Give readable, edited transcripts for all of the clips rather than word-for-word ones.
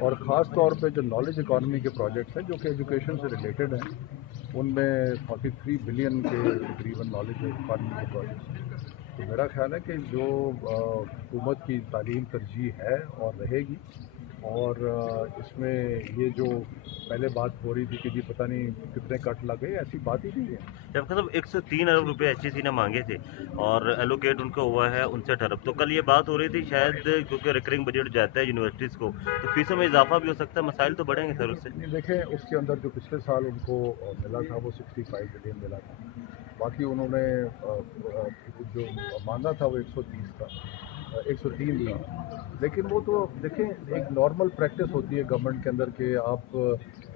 اور خاص طور پہ جو نالج اکانومی کے پروجیکٹس ہیں جو کہ ایجوکیشن سے ریلیٹڈ ہیں، ان میں 43 بلین کے تقریباً نالج اکانومی کے پروجیکٹس ہیں۔ تو میرا خیال ہے کہ جو حکومت کی تعلیم ترجیح ہے اور رہے گی، اور اس میں یہ جو پہلے بات ہو رہی تھی کہ جی پتہ نہیں کتنے کٹ لگ گئے، ایسی بات ہی نہیں ہے۔ جبکہ صاحب 103 ارب روپے ایچ ای سی نے مانگے تھے اور ایلوکیٹ ان کو ہوا ہے 59 ارب۔ تو کل یہ بات ہو رہی تھی شاید کیونکہ ریکرنگ بجٹ جاتا ہے یونیورسٹیز کو تو فیسوں میں اضافہ بھی ہو سکتا ہے، مسائل تو بڑھیں گے سر اس سے۔ نہیں دیکھیں، اس کے اندر جو پچھلے سال ان کو ملا تھا وہ 65 بلین ملا تھا، باقی انہوں نے جو مانگا تھا وہ 130 تھا، 103 تھا۔ لیکن وہ تو دیکھیں ایک نارمل پریکٹس ہوتی ہے گورنمنٹ کے اندر کہ آپ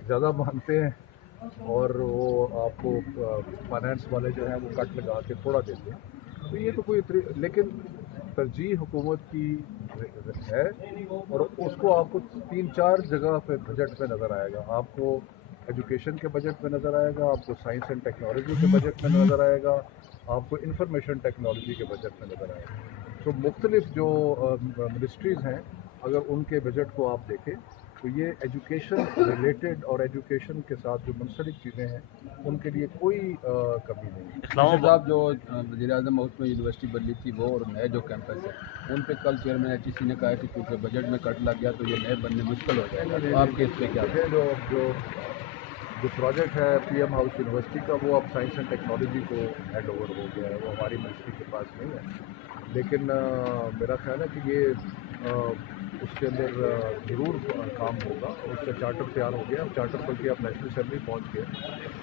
زیادہ مانگتے ہیں اور وہ آپ کو فائنانس والے جو ہیں وہ کٹ لگا کے تھوڑا دیتے ہیں، تو یہ تو کوئی لیکن ترجیح حکومت کی ہے، اور اس کو آپ کو 3-4 جگہ پہ بجٹ میں نظر آئے گا۔ آپ کو ایجوکیشن کے بجٹ میں نظر آئے گا، آپ کو سائنس اینڈ ٹیکنالوجی کے بجٹ میں نظر آئے گا، آپ کو انفارمیشن ٹیکنالوجی کے بجٹ میں نظر آئے گا۔ تو مختلف جو منسٹریز ہیں، اگر ان کے بجٹ کو آپ دیکھیں تو یہ ایجوکیشن ریلیٹڈ اور ایجوکیشن کے ساتھ جو منسلک چیزیں ہیں ان کے لیے کوئی کمی نہیں ہے۔ اسلام آباد صاحب جو وزیر اعظم ہاؤس میں یونیورسٹی بدلی تھی وہ اور نئے جو کیمپس ہیں ان پہ کل چیئرمین ایچ ای سی نے کہا ہے کہ کیونکہ بجٹ میں کٹ لگ گیا تو یہ نئے بننے مشکل ہو جائے گا، تو آپ کے اس پہ کیا دیکھیں جو پروجیکٹ ہے پی ایم ہاؤس یونیورسٹی کا وہ اب سائنس اینڈ ٹیکنالوجی کو ہینڈ اوور ہو گیا ہے، وہ ہماری منسٹری کے پاس نہیں ہے، لیکن میرا خیال ہے کہ یہ اس کے اندر ضرور کام ہوگا، اور اس کا چارٹر تیار ہو گیا، چارٹر بلکہ اب نیشنل اسمبلی پہنچ گیا،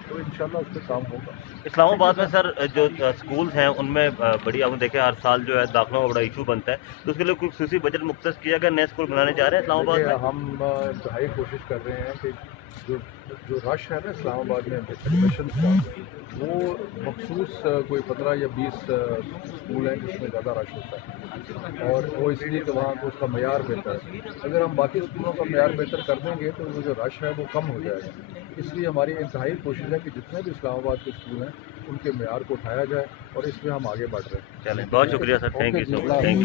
تو انشاءاللہ اس پہ کام ہوگا۔ اسلام آباد میں سر جو اسکولز ہیں ان میں بڑی آپ نے دیکھا ہر سال جو ہے داخلوں کا بڑا ایشو بنتا ہے، تو اس کے لیے کوئی خصوصی بجٹ مختص کیا گیا، نئے اسکول بنانے جا رہے ہیں اسلام آباد میں؟ ہم انتہائی کوشش کر رہے ہیں کہ جو رش ہے نا اسلام آباد میں ایڈمیشن کا، وہ مخصوص کوئی 15 یا 20 اسکول ہیں جس میں زیادہ رش ہوتا ہے، اور وہ اس لیے کہ وہاں کو اس کا معیار بہتر ہے۔ اگر ہم باقی اسکولوں کا معیار بہتر کر دیں گے تو وہ جو رش ہے وہ کم ہو جائے گا، اس لیے ہماری انتہائی کوشش ہے کہ جتنے بھی اسلام آباد کے اسکول ہیں ان کے معیار کو اٹھایا جائے، اور اس میں ہم آگے بڑھ رہے ہیں۔ چلیں، بہت شکریہ sir, thank you so much, thank you.